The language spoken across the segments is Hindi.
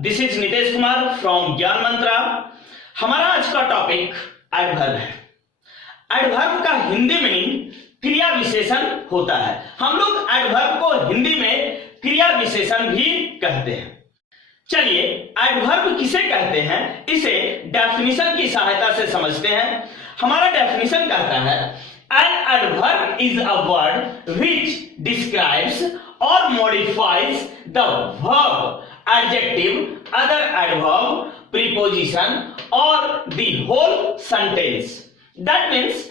This is Nitesh Kumar from ज्ञान मंत्रा। हमारा आज का टॉपिक एडवर्ब है। एडवर्ब का हिंदी मीनिंग क्रिया विशेषण होता है। हम लोग एडवर्ब को हिंदी में क्रिया विशेषण भी कहते हैं। चलिए एडवर्ब किसे कहते हैं इसे डेफिनेशन की सहायता से समझते हैं। हमारा डेफिनेशन कहता है an adverb is a word which describes or modifies the verb, adjective, other adverb, preposition or the whole sentence. That means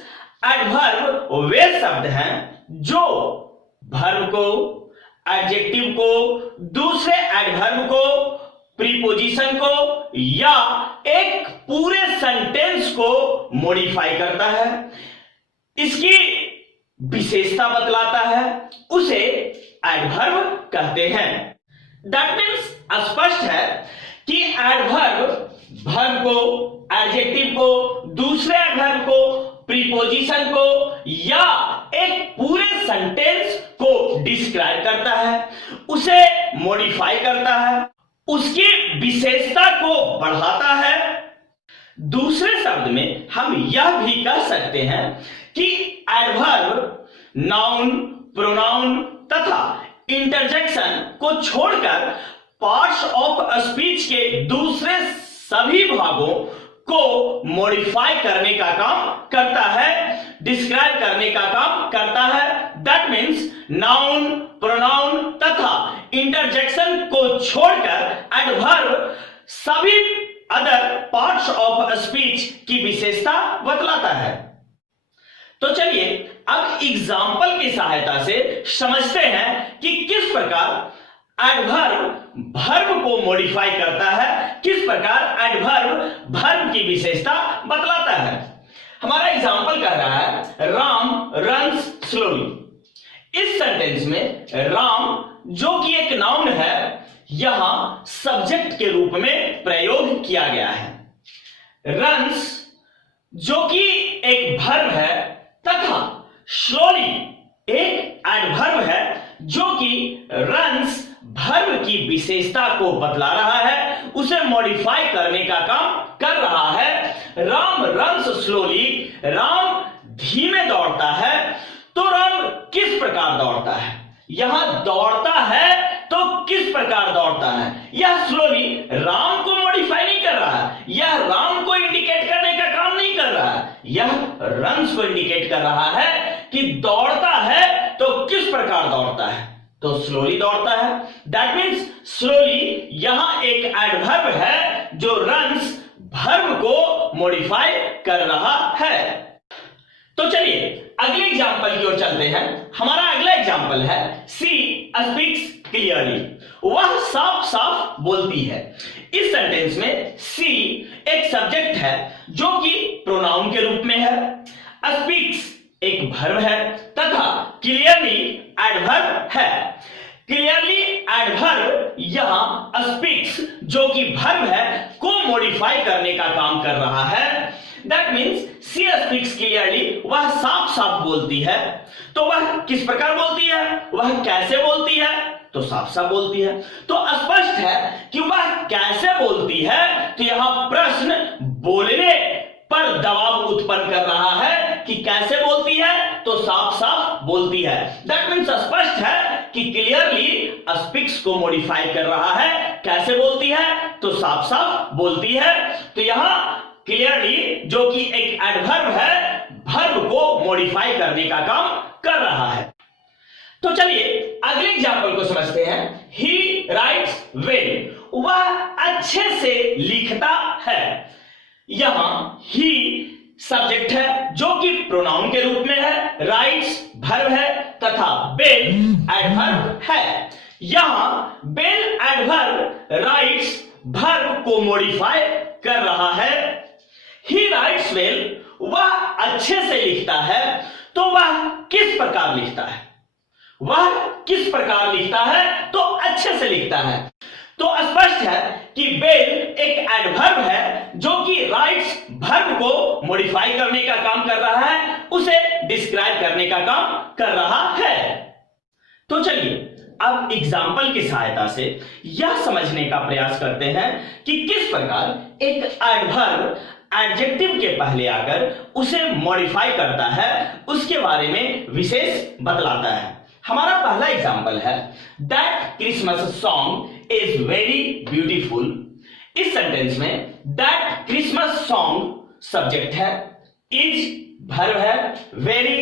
adverb वे शब्द हैं जो verb को, adjective को, दूसरे adverb को, preposition को या एक पूरे sentence को modify करता है, इसकी विशेषता बतलाता है, उसे एडवर्ब कहते हैं। दैट मीन्स स्पष्ट है कि एडवर्ब वर्ब को, एडजेक्टिव को, दूसरे एडवर्ब को, प्रीपोजिशन को या एक पूरे सेंटेंस को डिस्क्राइब करता है, उसे मॉडिफाई करता है, उसकी विशेषता को बढ़ाता है। दूसरे शब्द में हम यह भी कह सकते हैं कि एडवर्ब नाउन, प्रोनाउन तथा इंटरजेक्शन को छोड़कर पार्ट्स ऑफ स्पीच के दूसरे सभी भागों को मॉडिफाई करने का काम करता है, डिस्क्राइब करने का काम करता है। दैट मीन्स नाउन, प्रोनाउन तथा इंटरजेक्शन को छोड़कर एडवर्ब सभी अदर पार्ट्स ऑफ स्पीच की विशेषता बतलाता है। तो चलिए अब एग्जाम्पल की सहायता से समझते हैं कि किस प्रकार एडवर्ब वर्ब को मॉडिफाई करता है, किस प्रकार एडवर्ब वर्ब की विशेषता बतलाता है। हमारा एग्जाम्पल कह रहा है राम रन्स स्लोली। इस सेंटेंस में राम जो कि एक नाउन है यहां सब्जेक्ट के रूप में प्रयोग किया गया है। रन्स जो कि एक वर्ब है तथा स्लोली एक एडवर्ब है जो कि रन्स वर्ब की विशेषता को बतला रहा है, उसे मॉडिफाई करने का काम कर रहा है। राम रन्स स्लोली, राम धीमे दौड़ता है। तो राम किस प्रकार दौड़ता है, यहां दौड़ता है तो किस प्रकार दौड़ता है, यह स्लोली राम को मॉडिफाई नहीं कर रहा है, यह राम को इंडिकेट करने का काम नहीं कर रहा है, यह रन्स को इंडिकेट कर रहा है कि दौड़ता है तो किस प्रकार दौड़ता है, तो स्लोली दौड़ता है। दैट मीन्स स्लोली यहां एक एडवर्ब है जो रन्स वर्ब को मॉडिफाई कर रहा है। तो चलिए अगले एग्जांपल की ओर चलते हैं। हमारा अगला एग्जांपल है सी स्पीक्स क्लियरली। वह साफ साफ बोलती है। इस सेंटेंस में सी एक सब्जेक्ट है जो कि प्रोनाउन के रूप में है, स्पीक्स एक वर्ब है तथा क्लियरली एडवर्ब है। क्लियरली एडवर्ब यहां स्पीक्स जो कि वर्ब है को मॉडिफाई करने का काम कर रहा है। That means she speaks clearly, वह साफ साफ बोलती है। तो वह किस प्रकार बोलती है, वह कैसे बोलती है, तो साफ साफ बोलती है। तो स्पष्ट है कि वह कैसे बोलती है, तो यहां प्रश्न बोलने पर दबाव उत्पन्न कर रहा है कि कैसे बोलती है, तो साफ साफ बोलती है। दैट मीन्स स्पष्ट है कि क्लियरली स्पीक्स को मॉडिफाई कर रहा है। कैसे बोलती है, तो साफ साफ बोलती है। तो यहां क्लियरली जो कि एक एडवर्ब है वर्ब को मॉडिफाई करने का काम कर रहा है। तो चलिए अगले एग्जांपल को समझते हैं। ही राइट्स वेल, वह अच्छे से लिखता है। यहां ही सब्जेक्ट है जो कि प्रोनाउन के रूप में है, राइट्स वर्ब है तथा वेल एडवर्ब है। यहां वेल एडवर्ब राइट्स वर्ब को मॉडिफाई कर रहा है। ही राइट्स वेल, वह अच्छे से लिखता है। तो वह किस प्रकार लिखता है, वह किस प्रकार लिखता है, तो अच्छे से लिखता है। तो स्पष्ट है कि वेल एक एडवर्ब है जो कि राइट्स वर्ब को मॉडिफाई करने का काम कर रहा है, उसे डिस्क्राइब करने का काम कर रहा है। तो चलिए अब एग्जाम्पल की सहायता से यह समझने का प्रयास करते हैं कि किस प्रकार एक एडवर्ब एडजेक्टिव के पहले आकर उसे मॉडिफाई करता है, उसके बारे में विशेष बतलाता है। हमारा पहला एग्जाम्पल है that Christmas song is very beautiful. इस सेंटेंस में दैट क्रिसमस सॉन्ग सब्जेक्ट है, इज वर्ब है, वेरी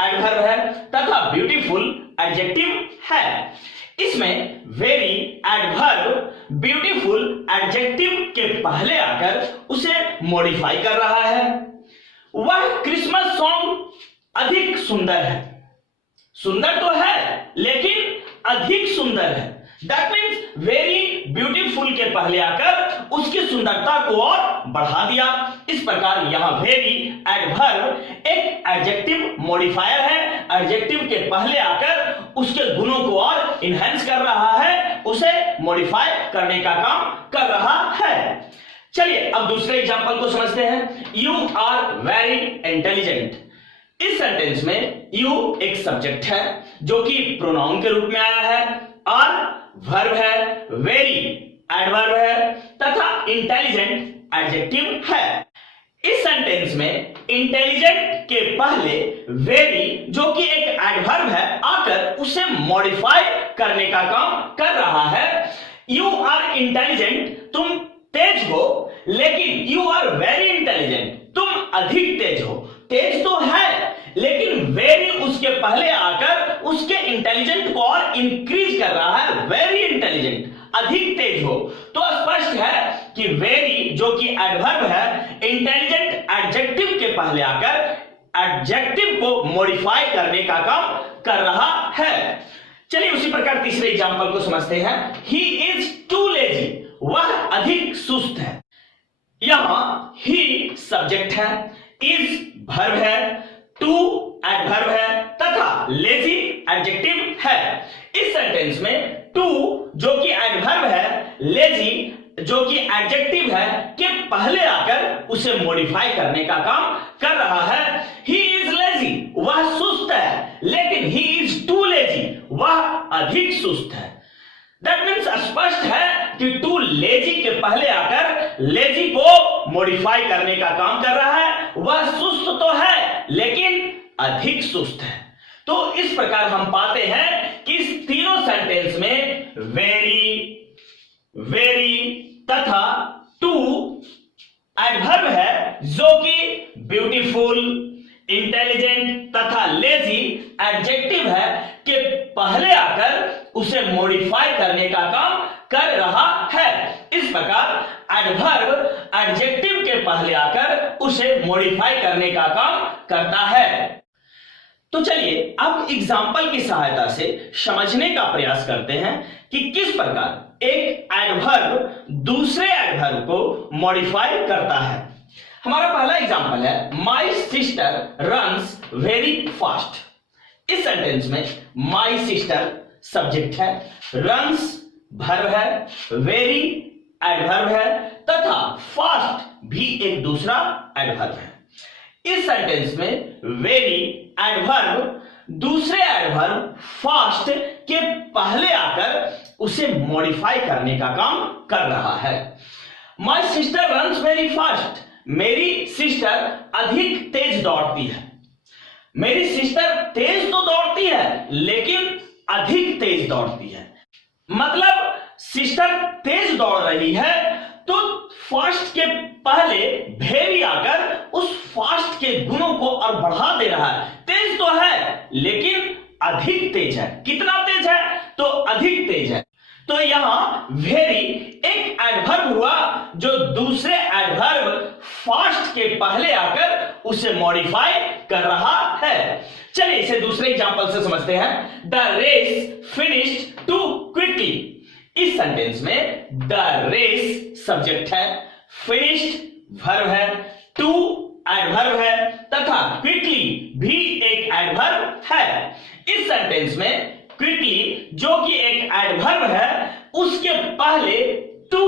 एडवर्ब है तथा ब्यूटीफुल एडजेक्टिव है। इसमें वेरी एडवर्ब ब्यूटीफुल एडजेक्टिव के पहले आकर उसे मॉडिफाई कर रहा है। वह क्रिसमस सॉन्ग अधिक सुंदर है। सुंदर तो है लेकिन अधिक सुंदर है। दैट मीन्स वेरी ब्यूटीफुल के पहले आकर उसकी सुंदरता को और बढ़ा दिया। इस प्रकार यहां वेरी एडवर्ब एक एडजेक्टिव मॉडिफायर है, एडजेक्टिव के पहले आकर उसके गुणों को और इनहेंस कर रहा है, उसे मॉडिफाई करने का काम कर रहा है। चलिए अब दूसरे एग्जांपल को समझते हैं। You are very intelligent. इस सेंटेंस में यू एक सब्जेक्ट है जो कि प्रोनाउन के रूप में आया है, और वर्ब है, वेरी एडवर्ब है तथा इंटेलिजेंट एडजेक्टिव है। इस सेंटेंस में इंटेलिजेंट के पहले वेरी जो कि एक एडवर्ब है आकर उसे मॉडिफाई करने का काम कर रहा है। यू आर इंटेलिजेंट, तुम तेज हो, लेकिन यू आर वेरी इंटेलिजेंट, तुम अधिक तेज हो। तेज तो है लेकिन वेरी उसके पहले आकर उसके इंटेलिजेंट को और इंक्रीज कर रहा है। वेरी इंटेलिजेंट, अधिक तेज हो। तो स्पष्ट है कि वेरी जो कि एडवर्ब है इंटेलिजेंट एडजेक्टिव के पहले आकर एडजेक्टिव को मॉडिफाई करने का काम कर रहा है। चलिए उसी प्रकार तीसरे एग्जांपल को समझते हैं। ही इज टू लेजी, वह अधिक सुस्त है। यहां ही सब्जेक्ट है, इज वर्ब है, टू एडवर्ब है तथा लेजी एडजेक्टिव है। इस सेंटेंस में टू जो कि एडवर्ब है, लेजी जो कि एडजेक्टिव है के पहले आकर उसे मॉडिफाई करने का काम कर रहा है। ही इज लेजी, वह सुस्त है, लेकिन ही इज टू लेजी, वह अधिक सुस्त है। दैट मीन्स स्पष्ट है कि टू लेजी के पहले आकर लेजी को मॉडिफाई करने का काम कर रहा है। वह सुस्त तो है लेकिन अधिक सुस्त है। तो इस प्रकार हम पाते हैं कि इस तीनों सेंटेंस में वेरी, वेरी तथा टू एडवर्ब है जो कि ब्यूटीफुल, इंटेलिजेंट तथा लेजी एडजेक्टिव है के पहले आकर उसे मॉडिफाई करने का काम कर रहा है। इस प्रकार एडवर्ब एडजेक्टिव के पहले आकर उसे मॉडिफाई करने का काम करता है। तो चलिए अब एग्जाम्पल की सहायता से समझने का प्रयास करते हैं कि किस प्रकार एक एडवर्ब दूसरे एडवर्ब को मॉडिफाई करता है। हमारा पहला एग्जाम्पल है my sister runs very fast. इस सेंटेंस में माई सिस्टर सब्जेक्ट है, रन्स वर्ब है, वेरी एडवर्ब है तथा फास्ट भी एक दूसरा एडवर्ब है। इस सेंटेंस में वेरी एडवर्ब दूसरे एडवर्ब फास्ट के पहले आकर उसे मॉडिफाई करने का काम कर रहा है। My sister runs very fast, मेरी सिस्टर अधिक तेज दौड़ती है। मेरी सिस्टर तेज तो दौड़ती है लेकिन अधिक तेज दौड़ती है। मतलब सिस्टर तेज दौड़ रही है तो फास्ट के पहले वेरी आकर उस फास्ट के गुणों को और बढ़ा दे रहा है। तेज तो है लेकिन अधिक तेज है। कितना तेज है? तो अधिक तेज है। तो यहां वेरी एक एडवर्ब हुआ जो दूसरे एडवर्ब फास्ट के पहले आकर उसे मॉडिफाई कर रहा है। चलिए इसे दूसरे एग्जांपल से समझते हैं। The race finished too quickly. इस सेंटेंस में द रेस सब्जेक्ट है, फिनिश्ड वर्ब है, टू एडवर्ब है तथा क्विकली भी एक एडवर्ब है। इस सेंटेंस में क्विकली जो कि एक एडवर्ब है उसके पहले टू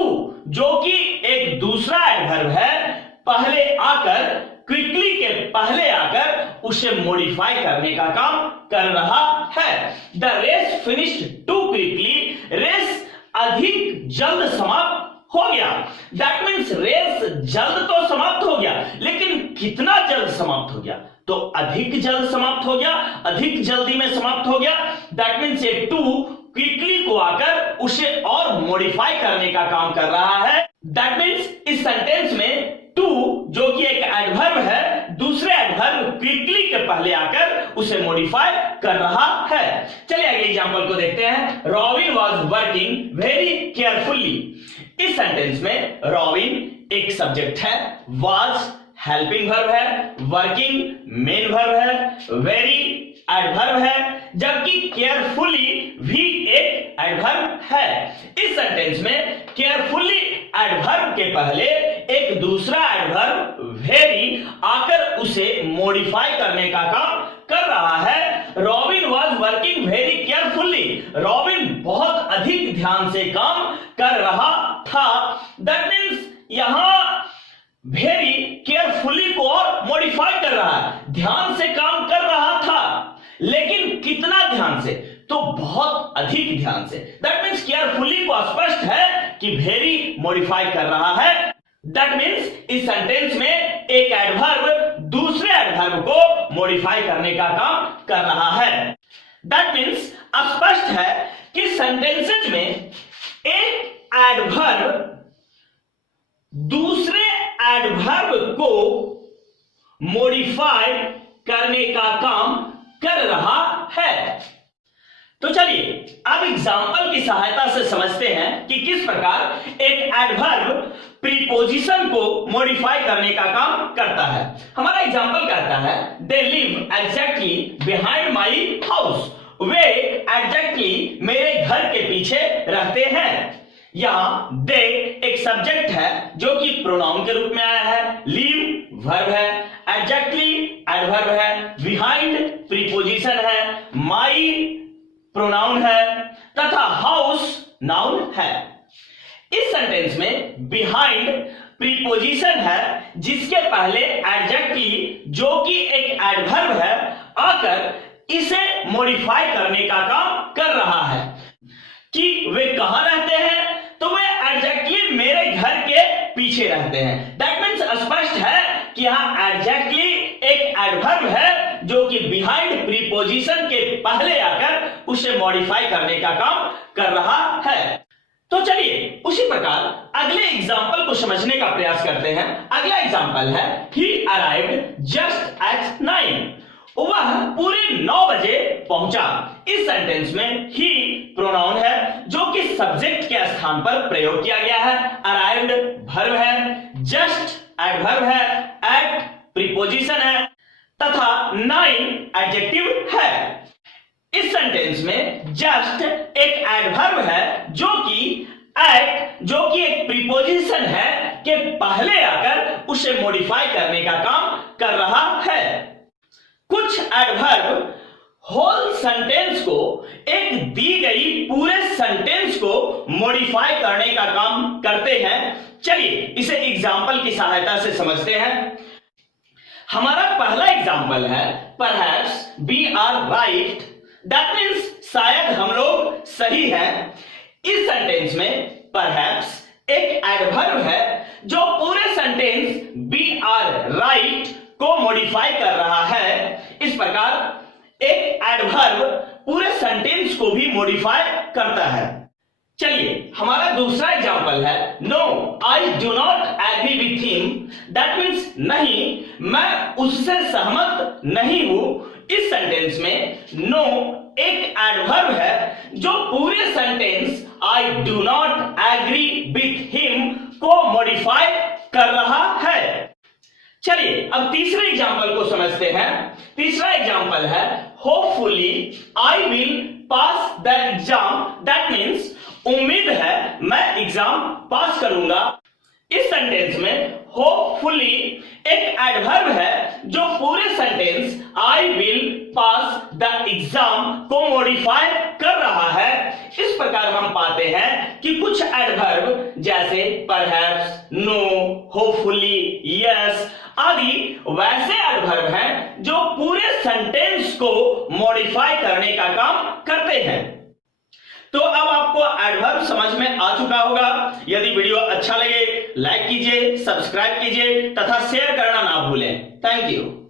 जो कि एक दूसरा एडवर्ब है पहले आकर क्विकली के पहले आकर उसे मॉडिफाई करने का काम कर रहा है। The race finished too quickly, race अधिक जल्द समाप्त हो गया। दैट मीन्स रेस जल्द तो समाप्त हो गया, लेकिन कितना जल्द समाप्त हो गया? तो अधिक जल्द समाप्त हो गया, अधिक जल्दी में समाप्त हो गया। दैट मीन्स ये टू क्विकली को आकर उसे और मॉडिफाई करने का काम कर रहा है। दैट मीन्स इस सेंटेंस में टू जो कि एक एडवर्ब है, दूसरे एडवर्ब क्विकली के पहले आकर उसे मॉडिफाई कर रहा है। चलिए आगे एग्जांपल को देखते हैं। Robin was working very carefully. इस सेंटेंस में रॉबिन एक सब्जेक्ट है, वाज हेल्पिंग वर्ब है, वर्किंग मेन वर्ब है, वेरी एडवर्ब है, जबकि केयरफुली भी एक एडवर्ब है। इस सेंटेंस में केयरफुली एडवर्ब के पहले एक दूसरा एडवर्ब वेरी आकर उसे मॉडिफाई करने का काम कर रहा है। Robin was working very carefully, robin बहुत अधिक ध्यान से काम कर रहा था। दैट मीन्स यहां वेरी केयरफुली को और मॉडिफाई कर रहा है, ध्यान से काम कर रहा था, लेकिन कितना ध्यान से? तो बहुत अधिक ध्यान से। दैट मीन्स केयरफुली को स्पष्ट है कि वेरी मॉडिफाई कर रहा है। दैट मीन्स इस सेंटेंस में एक एडवर्ब दूसरे एडवर्ब को मॉडिफाई करने का काम कर रहा है। दैट मीन्स स्पष्ट है कि सेंटेंसेज में एक एडवर्ब दूसरे एडवर्ब को मॉडिफाई करने का काम कर रहा है। तो चलिए अब एग्जांपल की सहायता से समझते हैं कि किस प्रकार एक एडवर्ब प्रीपोजिशन को मॉडिफाई करने का काम करता है। हमारा एग्जांपल कहता है they live exactly behind my house, way exactly मेरे घर के पीछे रहते हैं। यहां दे एक सब्जेक्ट है जो कि प्रोनाउन के रूप में आया है, लिव वर्ब है, एग्जैक्टली एडवर्ब है, बिहाइंड प्रीपोजिशन है, माई प्रोनाउन है तथा हाउस नाउन है। इस सेंटेंस में बिहाइंड प्रीपोजिशन है जिसके पहले एडजेक्टिव जो कि एक एडवर्ब है आकर इसे मॉडिफाई करने का काम कर रहा है। कि वे कहां रहते हैं? तो वे एडजेक्टिव मेरे घर के पीछे रहते हैं। दैट मीन्स स्पष्ट है कि यहां एडजेक्टिव एक एडवर्ब है जो कि बिहाइंड प्रीपोजिशन के पहले आकर उसे मॉडिफाई करने का काम कर रहा है। तो चलिए उसी प्रकार अगले एग्जाम्पल को समझने का प्रयास करते हैं। अगला एग्जाम्पल है ही अराइव्ड जस्ट एट 9, वह पूरे 9 बजे पहुंचा। इस सेंटेंस में ही प्रोनाउन है जो कि सब्जेक्ट के स्थान पर प्रयोग किया गया है, अराइव्ड वर्ब है, जस्ट एडवर्ब है, एट प्रीपोजिशन है तथा 9 एडजेक्टिव है। इस सेंटेंस में जस्ट एक एडवर्ब है जो कि एट जो कि एक प्रीपोजिशन है के पहले आकर उसे मॉडिफाई करने का काम कर रहा है। कुछ एडवर्ब होल सेंटेंस को, एक दी गई पूरे सेंटेंस को मॉडिफाई करने का काम करते हैं। चलिए इसे एग्जांपल की सहायता से समझते हैं। हमारा पहला एग्जांपल है perhaps we are right, that means शायद हम लोग सही हैं। इस सेंटेंस में परहैप्स एक एडवर्ब है जो पूरे सेंटेंस वी आर राइट को मॉडिफाई कर रहा है। इस प्रकार एक एडवर्ब पूरे सेंटेंस को भी मॉडिफाई करता है। चलिए हमारा दूसरा एग्जांपल है no I do not agree with him, that means नहीं, मैं उससे सहमत नहीं हूं। इस सेंटेंस में नो एक एडवर्ब है जो पूरे sentence I do not agree with him को मॉडिफाई कर रहा है। चलिए अब तीसरे एग्जांपल को समझते हैं। तीसरा एग्जांपल है hopefully I will pass the exam, that means उम्मीद है मैं एग्जाम पास करूंगा। इस सेंटेंस में होपफुली एक एडवर्ब है जो पूरे sentence I will pass the exam को मॉडिफाई कर रहा है। इस प्रकार हम पाते हैं कि कुछ एडवर्ब जैसे परहैप्स, नो, होपफुली, यस आदि वैसे एडवर्ब हैं जो पूरे सेंटेंस को मॉडिफाई करने का काम करते हैं। तो अब आपको एडवर्ब समझ में आ चुका होगा। यदि वीडियो अच्छा लगे लाइक कीजिए, सब्सक्राइब कीजिए तथा शेयर करना ना भूलें। Thank you.